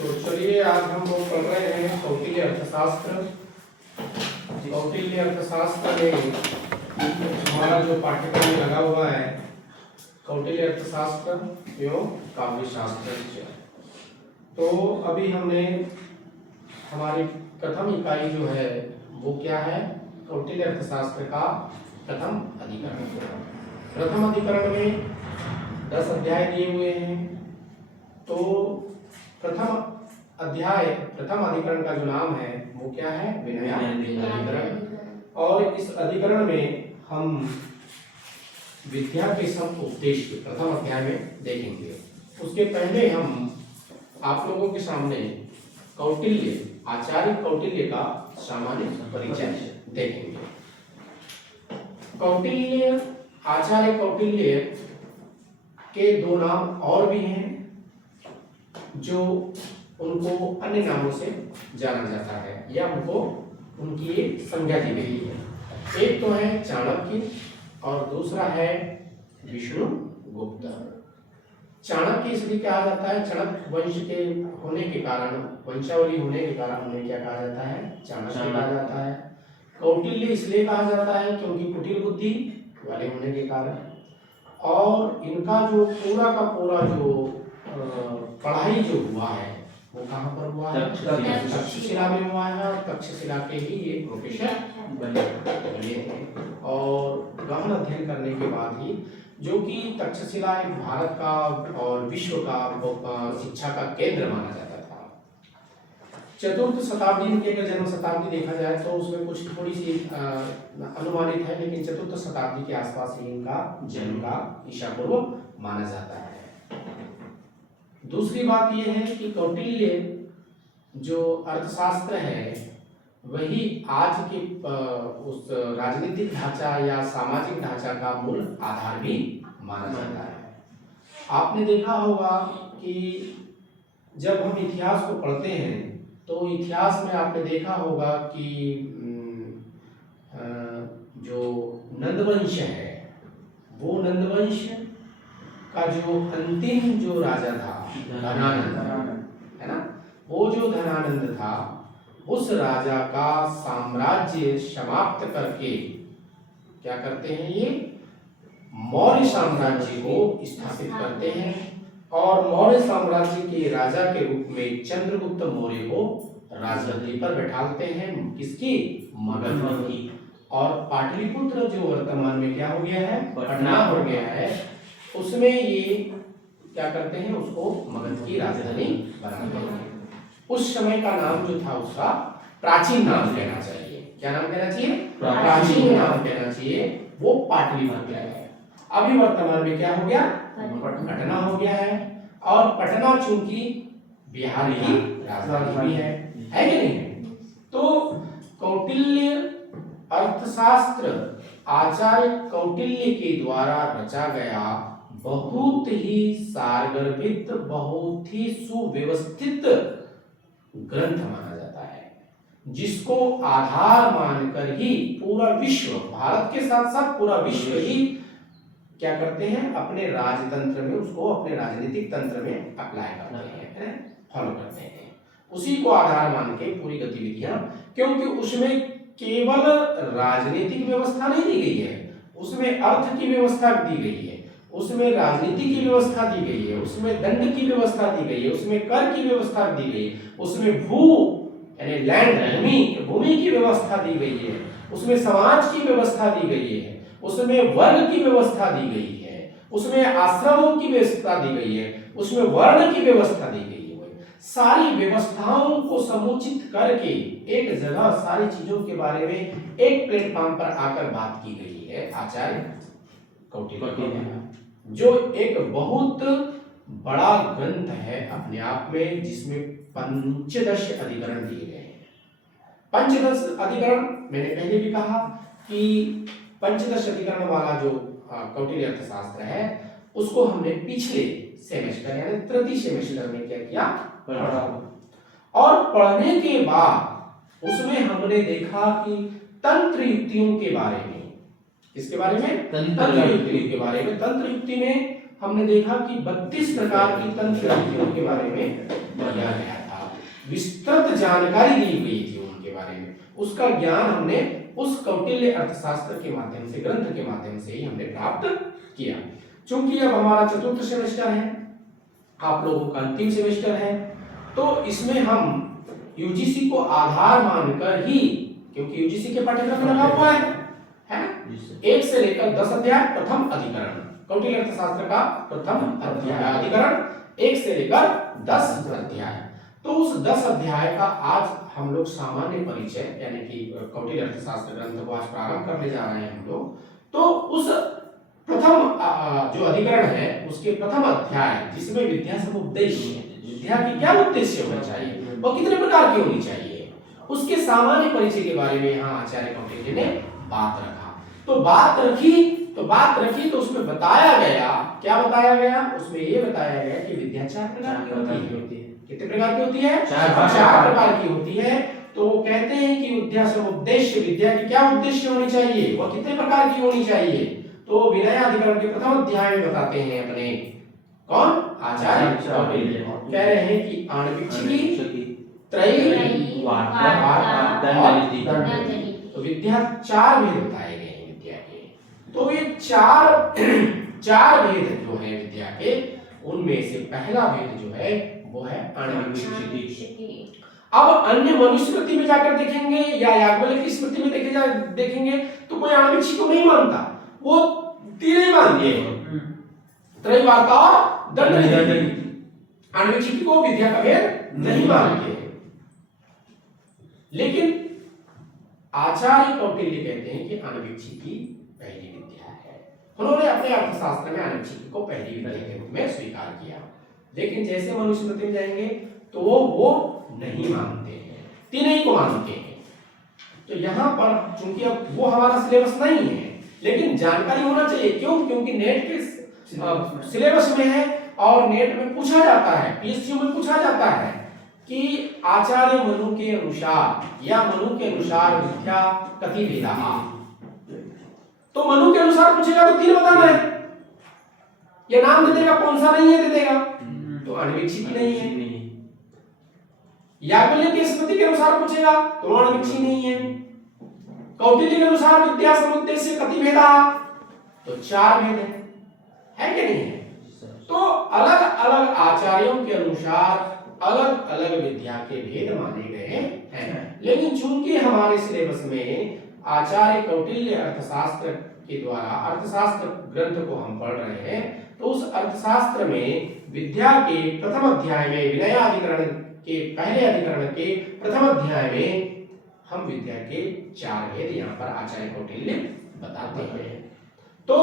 तो चलिए आज हम लोग पढ़ रहे हैं कौटिल्य अर्थशास्त्र। कौटिल्य अर्थशास्त्र में हमारा जो पाठ्यक्रम लगा हुआ है कौटिल्य अर्थशास्त्र एवं काव्यशास्त्र। तो अभी हमने हमारी प्रथम इकाई जो है वो क्या है, कौटिल्य अर्थशास्त्र का प्रथम अधिकरण। प्रथम अधिकरण में 10 अध्याय दिए हुए हैं। तो प्रथम अधिकरण का जो नाम है वो क्या है, विनयाधिकरण अधिकरण। और इस अधिकरण में हम विद्या के सब उपदेश प्रथम अध्याय में देखेंगे। उसके पहले हम आप लोगों के सामने आचार्य कौटिल्य का सामान्य परिचय देखेंगे। आचार्य कौटिल्य के दो नाम और भी हैं जो उनको अन्य नामों से जाना जाता है या उनको उनकी एक संज्ञा दी गई है। एक तो है चाणक्य और दूसरा है विष्णुगुप्त। चाणक्य इसलिए कहा जाता है, चाणक्य वंश के होने के कारण, वंशावली होने के कारण उन्हें क्या कहा जाता है, चाणक्य कहा जाता है। कौटिल्य इसलिए कहा जाता है क्योंकि कुटिल बुद्धि वाले होने के कारण, और इनका जो पूरा का पूरा जो पढ़ाई जो हुआ है वो कहाँ पर हुआ है, तक्षशिला में हुआ है। और तक्षशिला के ही ये प्रोफेसर बने हैं और गहन अध्ययन करने के बाद ही, जो कि तक्षशिला एक भारत का और विश्व का शिक्षा का केंद्र माना जाता था। चतुर्थ शताब्दी में अगर जन्म शताब्दी देखा जाए तो उसमें कुछ थोड़ी सी अनुमानित है, लेकिन चतुर्थ शताब्दी के आसपास ही इनका जन्म का ईसा पूर्व माना जाता है। दूसरी बात यह है कि कौटिल्य जो अर्थशास्त्र है वही आज के उस राजनीतिक ढांचा या सामाजिक ढांचा का मूल आधार भी माना जाता है। आपने देखा होगा कि जब हम इतिहास को पढ़ते हैं तो इतिहास में आपने देखा होगा कि जो नंदवंश है वो नंदवंश का जो अंतिम जो राजा था धनानंद, है ना, वो जो धनानंद था उस राजा का साम्राज्य समाप्त करके क्या करते हैं, ये मौर्य साम्राज्य को स्थापित करते हैं। और मौर्य साम्राज्य के राजा के रूप में चंद्रगुप्त मौर्य को राजगद्दी पर बैठाते हैं, किसकी, मगध की। और पाटलिपुत्र जो वर्तमान में क्या हो गया है, पटना हो गया है, उसमें ये क्या करते हैं, उसको मगध की राजधानी बनाते हैं। उस समय का नाम जो था उसका प्राचीन नाम कहना चाहिए। क्या नाम कहना चाहिए, प्राचीन नाम कहना चाहिए, वो पाटलिपुत्र है। अभी वर्तमान में क्या हो गया, पटना हो गया है। और पटना चूंकि बिहार की राजधानी भी है कि नहीं है। तो कौटिल्य अर्थशास्त्र आचार्य कौटिल्य के द्वारा रचा गया बहुत ही सारगर्भित, बहुत ही सुव्यवस्थित ग्रंथ माना जाता है, जिसको आधार मानकर ही पूरा विश्व, भारत के साथ साथ पूरा विश्व ही क्या करते हैं, अपने राजतंत्र में उसको, अपने राजनीतिक तंत्र में अप्लाई करते हैं, फॉलो करते हैं। उसी को आधार मान के पूरी गतिविधियां, क्योंकि उसमें केवल राजनीतिक व्यवस्था नहीं दी गई है, उसमें अर्थ की व्यवस्था दी गई है, उसमें राजनीति की व्यवस्था दी गई है, उसमें दंड की व्यवस्था दी गई है, उसमें कर की व्यवस्था दी गई है, उसमें भू यानी लैंड भूमि की व्यवस्था दी गई है, उसमें समाज की व्यवस्था दी गई है, उसमें वर्ग की व्यवस्था दी गई है, उसमें आश्रमों की व्यवस्था दी गई है, उसमें वर्ण की व्यवस्था दी गई है। सारी व्यवस्थाओं को समुचित करके एक जगह सारी चीजों के बारे में एक प्लेटफॉर्म पर आकर बात की गई है आचार्य कौटिल्य, जो एक बहुत बड़ा ग्रंथ है अपने आप में, जिसमें 15 अधिकरण दिए गए हैं। 15 अधिकरण मैंने पहले भी कहा कि 15 अधिकरण वाला जो कौटिल्य अर्थशास्त्र है उसको हमने पिछले सेमेस्टर यानी तृतीय सेमेस्टर में क्या किया, पढ़ा। और पढ़ने के बाद उसमें हमने देखा कि तंत्र युक्तियों के बारे में, किसके बारे में, तंत्र युक्ति के बारे में। तंत्र युक्ति में हमने देखा कि 32 प्रकार की तंत्र युक्तियों के बारे में बताया गया था। विस्तृत जानकारी दी हुई थी उनके बारे में, उसका ज्ञान हमने उस कौटिल्य अर्थशास्त्र के माध्यम से, ग्रंथ के माध्यम से ही हमने प्राप्त किया। चूंकि अब हमारा चतुर्थ सेमेस्टर है, आप लोगों का अंतिम सेमेस्टर है, तो इसमें हम यूजीसी को आधार मानकर ही, क्योंकि यूजीसी के पाठ्यक्रम में लगा हुआ है ना, 1 से लेकर 10 अध्याय प्रथम अधिकरण, कौटिल्य अर्थशास्त्र का प्रथम अध्याय अधिकरण 1 से लेकर 10 अध्याय। तो उस 10 अध्याय का आज हम लोग सामान्य परिचय, यानी कि कौटिल्य अर्थशास्त्र ग्रंथ को आज प्रारंभ करने जा रहे हैं हम लोग। तो उस प्रथम जो अधिकरण है उसके प्रथम अध्याय, जिसमें विद्या समुद्देश्य, विद्या की क्या उद्देश्य होना चाहिए और कितने प्रकार की होनी चाहिए, उसके सामान्य परिचय के बारे में यहाँ आचार्य कौटिल्य ने बात रखा। तो बात रखी तो उसमें बताया गया, क्या बताया गया, उसमें ये बताया गया कि विद्या 4 प्रकार की होती है। कितने प्रकार की होती है? 4 प्रकार की होती है। तो वो कहते हैं कि विद्या समुद्देश्य, विद्या की क्या उद्देश्य होनी चाहिए, वह कितने प्रकार की होनी चाहिए। तो विनयाधिकरण के प्रथम अध्याय में बताते हैं अपने कौन, आचार्य कौटिल्य, कह रहे हैं कि आणविक्षिकी, त्रयी, वार्ता, दंडनीति। तो विद्या 4 भेद बताए गए हैं विद्या के। तो ये 4 भेद जो है विद्या के, उनमें से पहला भेद जो है वो है आणविक्षिकी। अब अन्य मनुस्मृति में जाकर देखेंगे या याज्ञवल्क्य की स्मृति में देखेंगे तो कोई आणविक्षिकी को नहीं मानता, वो 3 ही मानते हैं, त्रयी, वार्ता और दंडनीति। आणविक्षिकी को विद्या का भेद नहीं मानते हैं। लेकिन आचार्य कौटिल्य कहते हैं कि आणविक्षिकी पहली विद्या है। उन्होंने अपने अर्थशास्त्र में आणविक्षिकी को पहली विद्या के रूप में स्वीकार किया। लेकिन जैसे मनुस्मृति में जाएंगे तो वो नहीं मानते हैं, 3 ही को मानते हैं। तो यहाँ पर चूंकि अब वो हमारा सिलेबस नहीं है, लेकिन जानकारी होना चाहिए। क्यों? क्योंकि नेट के सिलेबस में है और नेट में पूछा जाता है, पीएसयू में पूछा जाता है कि आचार्य मनु के अनुसार या मनु के अनुसार विद्या कति भेदा। तो मनु के अनुसार पूछेगा तो 3 बताना है, ये नाम दे देगा, कौन सा नहीं है दे देगा, तो आणविक्षिकी नहीं है। याज्ञवल्क्य की स्मृति के अनुसार पूछेगा तो आणविक्षिकी नहीं है। कौटिल्य के अनुसार विद्या समुद्देश्य कति भेदा, तो 4 भेद है कि नहीं है। तो अलग अलग आचार्यों के अनुसार अलग अलग विद्या के भेद माने गए हैं। लेकिन चूंकि हमारे सिलेबस में आचार्य कौटिल्य अर्थशास्त्र के द्वारा अर्थशास्त्र ग्रंथ को हम पढ़ रहे हैं, तो उस अर्थशास्त्र में विद्या के प्रथम अध्याय में, विनयाधिकरण के पहले अधिकरण के प्रथम अध्याय में हम विद्या के 4 भेद यहाँ पर आचार्य कौटिल्य बताते हैं। तो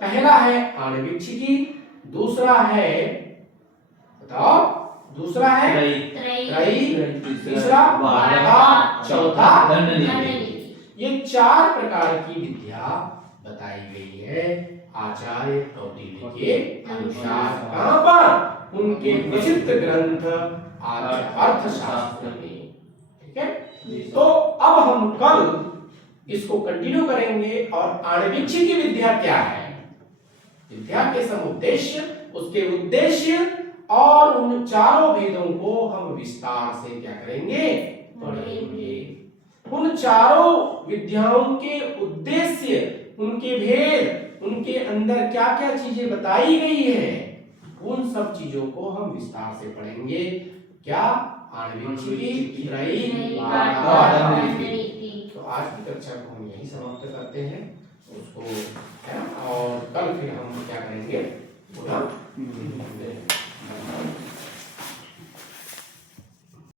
पहला है आणविक्षिकी, दूसरा है, बताओ, दूसरा है त्रयी, तीसरा वार्ता, चौथा दंडनीति। ये 4 प्रकार की विद्या बताई गई है आचार्य कौटिल्य के अनुसार। कहां पर? उनके प्रसिद्ध ग्रंथ अर्थशास्त्र में। ठीक है, तो अब हम कल इसको कंटिन्यू करेंगे। और आणविक्षिकी विद्या क्या है, विद्या के समुद्देश्य, उसके उद्देश्य और उन 4 भेदों को हम विस्तार से क्या करेंगे, पढ़ेंगे। उन 4 विद्याओं के उद्देश्य, उनके भेद, उनके अंदर क्या क्या चीजें बताई गई है, उन सब चीजों को हम विस्तार से पढ़ेंगे। क्या? आणविक्षिकी, त्रयी, वार्ता, दंडनीति। तो आज की कक्षा को हम यही समाप्त करते हैं उसको, है ना। और कल फिर हम क्या करेंगे, पूरा